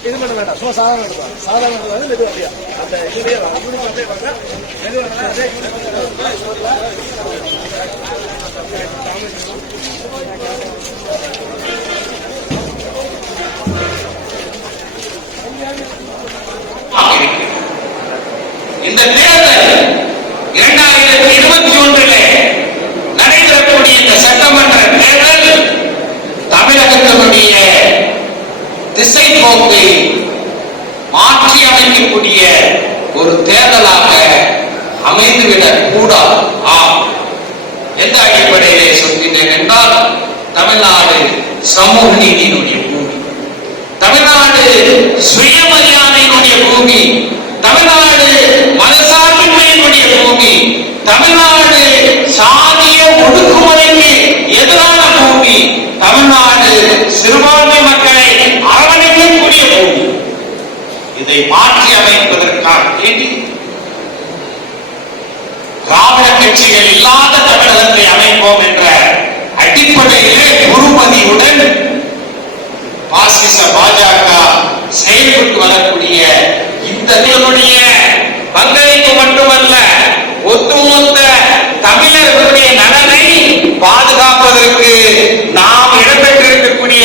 இது பண்ண வேண்டாம். சும்மா சாதாரண எடுப்பா சாதாரண எடுப்பா அப்படியா. அந்த இதுலயே இந்த தேர்தல் இரண்டாயிரத்தி இருபத்தி ஒன்றிலே நடைபெறக்கூடிய இந்த சட்டமன்ற தேர்தல் தமிழகத்தினுடைய திசை போக்கை மாற்றி அமைக்கக்கூடிய ஒரு தேர்தலாக அமைந்துவிடக் கூடாது? ஆம் எந்த அடிப்படையிலே சொல்கின்றேன் என்றால் தமிழ்நாடு சமூக நீதியினுடைய தமிழ்நாடு சுயமரியாதையினுடைய பூமி தமிழ்நாடு மதசார்பின்மையினுடைய பூமி தமிழ்நாடு சாதிய ஒடுக்குமுறைக்கு எதிரான பூமி தமிழ்நாடு சிறுபான்மை மக்களை அரவணைக்கக்கூடிய பூமி. இதை மாற்றி அமைப்பதற்காக வேண்டி திராவிட கட்சிகள் இல்லாத தமிழகத்தை அமைப்போம் என்ற அடிப்படையிலே குருமதியுடன் பாசிச பாஜக வரக்கூடிய இந்த இதனுடைய பங்களிப்பு மட்டுமல்ல ஒட்டுமொத்த தமிழர்களுடைய நலனை பாதுகாப்பதற்கு நாம் இடம்பெற்றிருக்கக்கூடிய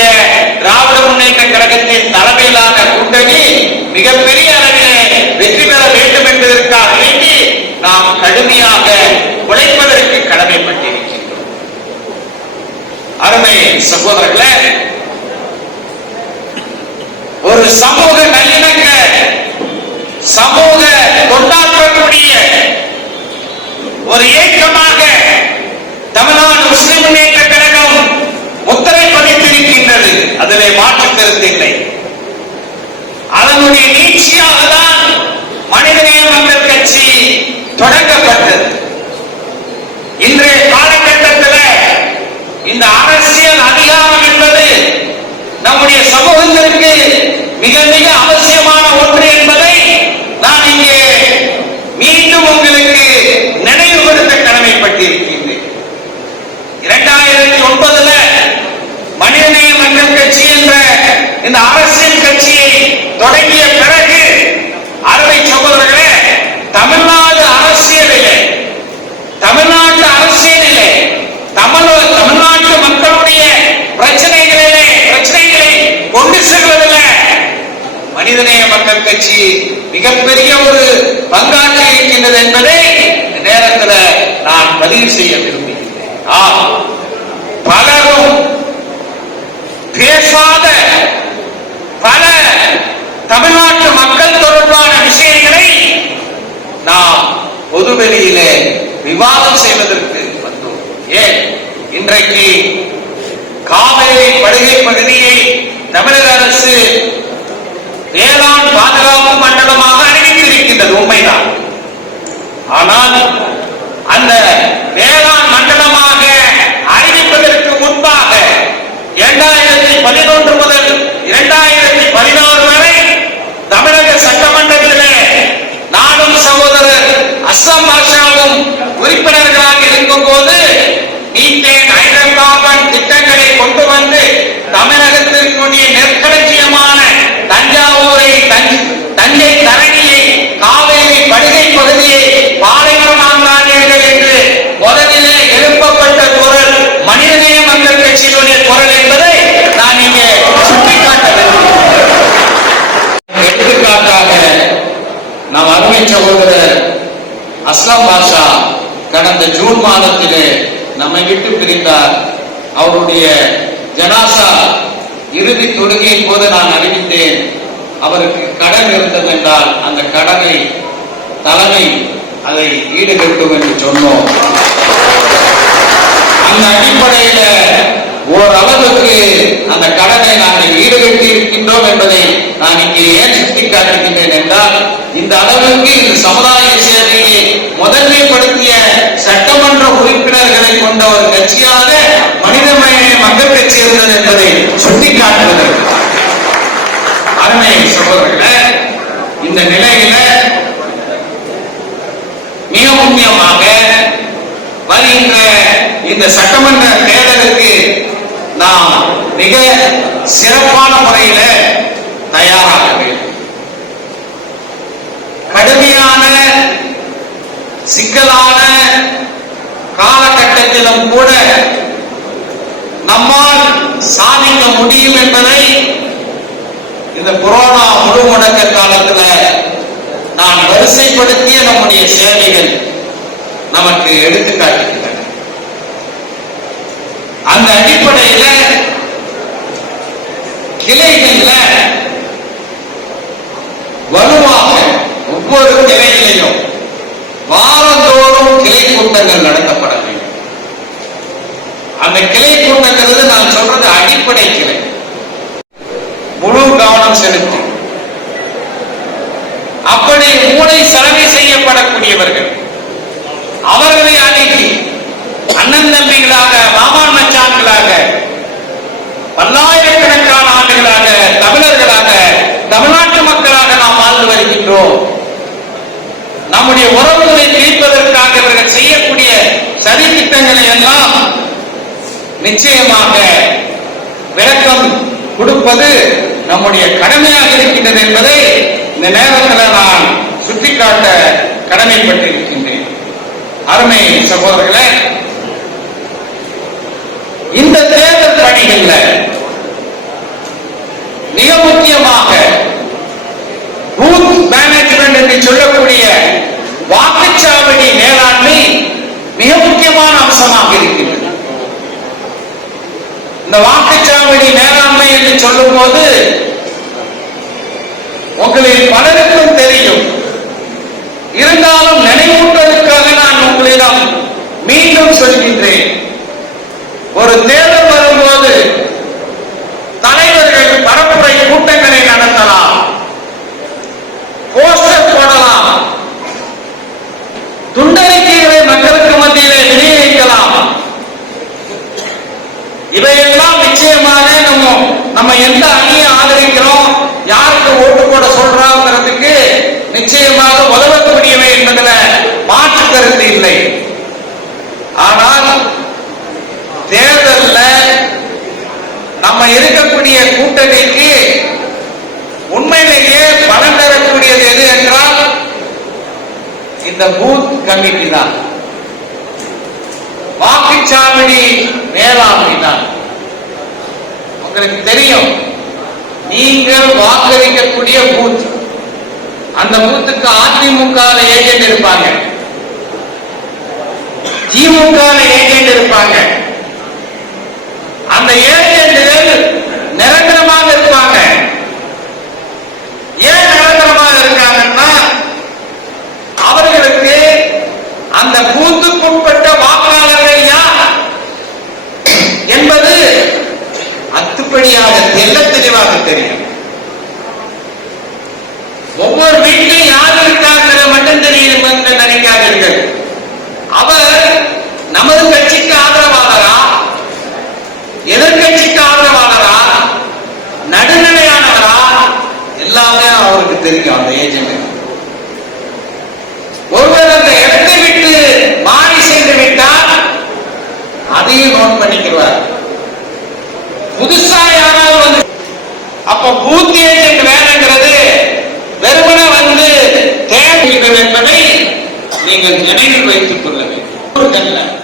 திராவிட முன்னேற்ற கழகத்தின் தலைமையிலான கூட்டணி மிகப்பெரிய அளவிலே வெற்றி பெற வேண்டும் என்பதற்காக வேண்டி நாம் கடுமையாக உழைப்பதற்கு கடமைப்பட்டிருக்கின்றோம். அருமை சகோதரர்களே ஒரு சமூக நல்லிணக்க சமூக கொண்டாடக்கூடிய ஒரு இயக்கமாக தமிழ்நாடு முஸ்லிம் முன்னேற்ற கழகம் முத்திரை பதித்திருக்கின்றது அதிலே மாற்று கருத்து இல்லை அதனுடைய நீட்சியாக தான் மனிதநேய மக்கள் கட்சி தொடங்கப்பட்டது இன்றைய காலகட்டத்தில் இந்த அரசியல் அதிகாரம் என்பது நம்முடைய சமூகத்திற்கு மிக மிக அவசியமான ஒன்று என்பதை நான் இங்கே மீண்டும் உங்களுக்கு நினைவுபடுத்த கடமைப்பட்டிருக்கின்றேன். இரண்டாயிரத்தி ஒன்பதுல மனிதநேய மக்கள் கட்சி என்ற இந்த அரசியல் மனிதநேய மக்கள் கட்சி மிகப்பெரிய ஒரு பங்காற்றி இருக்கின்றது என்பதை இந்த நேரத்தில் நான் பதிவு செய்ய விரும்புகிறேன் பலரும் பேசாத பல தமிழ்நாட்டு மக்கள் தொடர்பான விஷயங்களை நாம் பொதுவெளியிலே விவாதம் செய்வதற்கு வந்தோம். ஏன்? இன்றைக்கு பாஷாவும் உறுப்பினர்களாக இருக்கும் போது மீத்தேன் ஹைட்ரோ திட்டங்களை கொண்டு வந்து தமிழகத்தில் கடந்த ஜூன் மாதத்திலே நம்மை விட்டு பிரிந்தார். அவருடைய ஜனாசா இறுதி தொழுகையின் போது நான் அறிவித்தேன். அவருக்கு கடன் இருந்தது என்றால் அந்த கடனை தலைமை அதை ஈடுகட்டும் என்று சொன்னோம். அந்த அடிப்படையில ஓரளவுக்கு அந்த கடனை நாங்கள் ஈடுகட்டி இருக்கின்றோம் என்பதை நான் இங்கே ஏன் சுட்டிக்காட்டுகின்றேன் என்றால் இந்த அளவுக்கு இந்த சமுதாய சேவையை முதன்மைப்படுத்திய சட்டமன்ற உறுப்பினர்களை கொண்ட ஒரு கட்சியாக மனிதமய மக்கள் கட்சி இருந்தது என்பதை சுட்டிக்காட்டுவதற்கு. அருமை சகோதரர்களே இந்த நிலையில மிக முக்கியமாக வருகின்ற இந்த சட்டமன்ற தேர்தலுக்கு நாம் மிக சிறப்பான முறையில தயாராக வேண்டும். கடுமையான சிக்கலான காலகட்டத்திலும் கூட சாதிக்க முடியும் என்பதை இந்த கொரோனா முழு முடக்க காலத்துல நான் வரிசைப்படுத்திய நம்முடைய சேவைகள் நமக்கு எடுத்துக்காட்டுகின்றன. அந்த அடிப்படையில கிளைகள்ல வலுவாக ஒவ்வொரு கிளையிலையும் வாரந்தோறும் கிளை கூட்டங்கள் நடத்தப்பட வேண்டும். அந்த கிளை சொல்றது முழு கவனம் செலுத்தி. அப்படி மூளை சலவை செய்யப்படக்கூடியவர்கள் அவர்களை அணுகி அண்ணன் தம்பிகளாக மாமான் மச்சான்களாக பல்லாயிரக்கணக்கான ஆண்டுகளாக தமிழர்களாக தமிழ்நாட்டு மக்களாக நாம் வாழ்ந்து வருகின்றோம். நம்முடைய உறவுகளை பிரிப்பதற்காக இவர்கள் செய்யக்கூடிய சதி திட்டங்களை எல்லாம் நிச்சயமாக விளக்கம் கொடுப்பது நம்முடைய கடமையாக இருக்கின்றது என்பதை இந்த நேரத்தில் நான் சுட்டிக்காட்ட கடமைப்பட்டிருக்கின்றேன். அருமை சகோதரர்களே இந்த தேர்தல் பணிகள்ல மிக முக்கியமாக பூத் மேனேஜ்மெண்ட் என்று சொல்லக்கூடிய வாக்குச்சாவடி மேலாண்மை மிக முக்கியமான அம்சமாக இருக்கின்றது. இந்த வாக்கு வாக்குச்சாவடி மேலாண்மை என்று சொல்லும் போது உங்களில் பலருக்கும் தெரியும். இருந்தாலும் நினைவூட்டுவதற்காக நான் உங்களிடம் மீண்டும் சொல்கின்றேன். ஒரு தேர்தல் வரும்போது தலைவர்கள் பரப்புரை கூட்டங்களை நடத்தலாம். போஸ்டர் போடலாம். துண்டறிக்கைகளை மக்களுக்கு மத்தியிலே விநியோகிக்கலாம். இவையெல்லாம் நிச்சயமாக நம்ம நம்ம எந்த அணியை ஆதரிக்கிறோம்? யாருக்கு ஓட்டு போட சொல்றோங்கிறதுக்கு நிச்சயமாக உதவக்கூடியவை என்பதுல மாற்று கருத்து இல்லை. ஆனால் தேர்தல்ல நம்ம இருக்கக்கூடிய கூட்டணிக்கு உண்மையிலேயே பலன் தரக்கூடியது எது என்றால் இந்த பூத் கமிட்டி தான். வாக்குச்சாவடி மேலாண்மை தான். உங்களுக்கு தெரியும். நீங்கள் வாக்களிக்கக்கூடிய பூத். அந்த பூத்துக்கு அதிமுக ஏஜென்ட் இருப்பாங்க. திமுக ஏஜென்ட் இருப்பாங்க. அந்த ஏஜென்ட் தெரியும் அந்த ஏஜென்ட் ஒருவர் அந்த இடத்தை விட்டு மாறி சென்று விட்டால் அதையும் நோட் பண்ணிக்கிறார் புதுசா யாராவது வந்து அப்ப பூத் ஏஜென்ட் வேணுங்கிறது வெறுமனே வந்து தேர்வு என்பதை நீங்கள் நினைவில் வைத்துக் கொள்ள வேண்டும்.